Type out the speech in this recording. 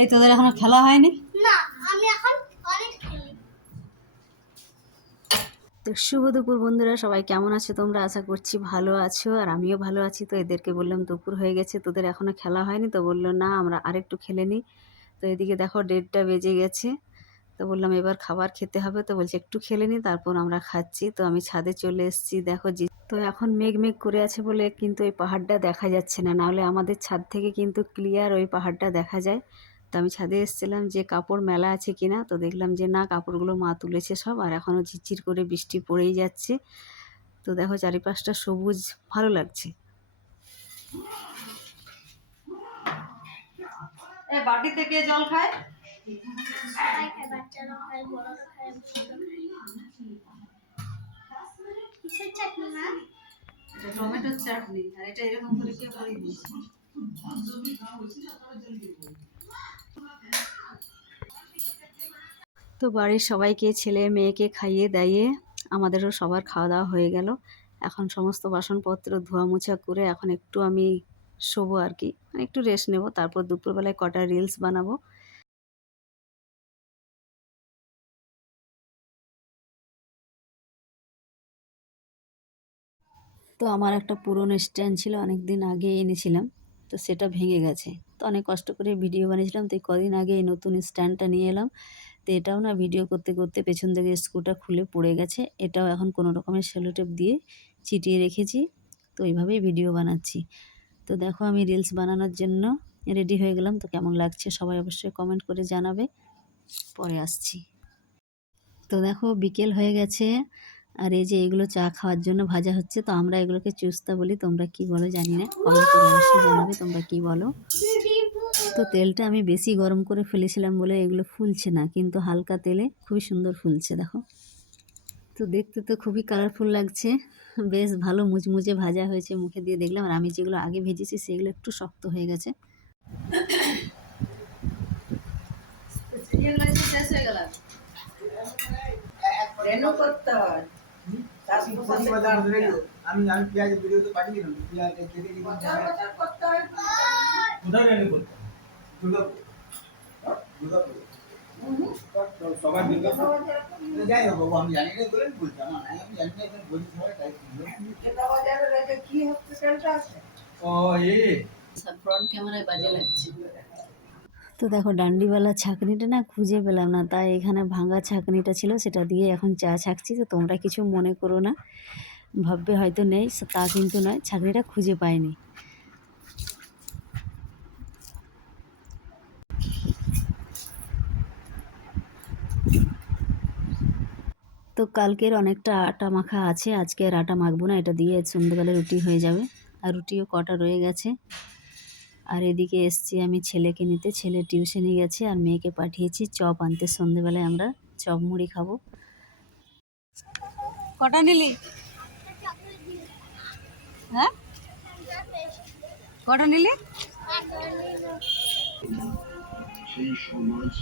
এই তোদের এখনো খেলা হয়নি? না, আমি এখন অনেক খেলি। তো শুভ দুপুর বন্ধুরা, সবাই কেমন আছো তোমরা? আশা করছি ভালো আছো, আর আমিও ভালো আছি। তো এদেরকে বললাম দুপুর হয়ে গেছে, তোদের এখনো খেলা হয়নি? তো বললো না, আমরা আরেকটু খেলে নিই। তো এদিকে দেখো 1:30টা বেজে গেছে। তো বললাম এবার খাবার খেতে হবে। তো বলছে একটু খেলে নিই, তারপর আমরা খাচ্ছি। তো আমি ছাদে চলে এসেছি, দেখো তো এখন মেঘ মেঘ করে আছে বলে কিন্তু ওই পাহাড়টা দেখা যাচ্ছে না, নাহলে আমাদের ছাদ থেকে কিন্তু ক্লিয়ার ওই পাহাড়টা দেখা যায়। তো আমি ছাদে এসেছিলাম যে কাপড় মেলা আছে কিনা, তো দেখলাম যে না, কাপড়গুলো মা তুলেছে সব, আর এখনও ঝিরঝির করে বৃষ্টি পড়েই যাচ্ছে। তো দেখো চারিপাশটা সবুজ, ভালো লাগছে। বাটি থেকে জল খায়, বাচ্চারা খায়, বড়রা খায়, কিসের চাটনি না? এটা টমেটোর চাটনি, আর এটা এরকম করে কে ভরে দিয়েছে। তো বাড়ির সবাইকে, ছেলে মেয়েকে খাইয়ে দাইয়ে আমাদেরও সবার খাওয়া দাওয়া হয়ে গেল। এখন সমস্ত বাসনপত্র ধোয়া মোছা করে এখন একটু আমি শোবো আর কি, মানে একটু রেস্ট নেব। তারপর দুপুরবেলায় কটা রিলস বানাবো। তো আমার একটা পুরনো স্ট্যান্ড ছিল, অনেক দিন আগে এনেছিলাম, তো সেটা ভেঙে গেছে। তো অনেক কষ্ট করে ভিডিও বানিয়েছিলাম, তো কদিন আগে এই নতুন স্ট্যান্ডটা নিয়ে এলাম। তো এটাও না ভিডিও করতে করতে পেছন থেকে স্ক্রুটা খুলে পড়ে গেছে। এটাও এখন কোনো রকমের সেলোটেপ দিয়ে চিটিয়ে রেখেছি। তো এইভাবেই ভিডিও বানাচ্ছি। তো দেখো আমি রিলস বানানোর জন্য রেডি হয়ে গেলাম। তো কেমন লাগছে সবাই অবশ্যই কমেন্ট করে জানাবে। পরে আসছি। তো দেখো বিকেল হয়ে গেছে, আর এই যে এগুলো চা খাওয়ার জন্য ভাজা হচ্ছে। তো আমরা এগুলোকে চুস্তা বলি, তোমরা কি বলো জানি না, কমেন্ট করে অবশ্যই জানাবে তোমরা কি বলো। তো তেলটা আমি বেশি গরম করে ফেলেছিলাম বলে এগুলো ফুলছে না, কিন্তু হালকা তেলে খুবই সুন্দর ফুলছে দেখো। তো দেখতে তো খুবই কালারফুল লাগছে, বেশ ভালো মুচমুচে ভাজা হয়েছে। মুখে দিয়ে দেখলাম, আর আমি যেগুলো আগে ভেজেছি সেগুলো একটু শক্ত হয়ে গেছে। শেষ হয়ে গেল করতে হয়। আমি পেঁয়াজের ভিডিও তো পাঠিয়ে দিলাম, পেঁয়াজ কেটে দিলাম, করতে হয়। কোথায় রেনু করতে সবাই যাই হোক বাবু, আমি জানি না বলে বলছি, আমার নাই, আমি জানি না বলছি সবাই তাই কি হসপিটালটা আছে। ও এই ফ্রন্ট ক্যামেরায় বাজে লাগছে। তো দেখো ডান্ডিওয়ালা ছাঁকনিটা না খুঁজে পেলাম না, তাই এখানে ভাঙা ছাঁকনিটা ছিল, সেটা দিয়ে এখন চা ছাঁকছি। তো তোমরা কিছু মনে করো না, ভাববে হয়তো নেই, তা কিন্তু নয়, ছাঁকনিটা খুঁজে পাইনি। তো কালকের অনেকটা আটা মাখা আছে, আজকে আর আটা মাখবো না, এটা দিয়ে সন্ধ্যেবেলা রুটি হয়ে যাবে। আর রুটিও কটা রয়ে গেছে। আর এদিকে এসছি আমি ছেলেকে নিতে, ছেলে টিউশনে গেছে, আর মেয়েকে পাঠিয়েছি চপ আনতে। সন্ধ্যেবেলায় আমরা চপ মুড়ি খাবো। কটা নিলি? হ্যাঁ, কটা নিলি? সেই সমাজ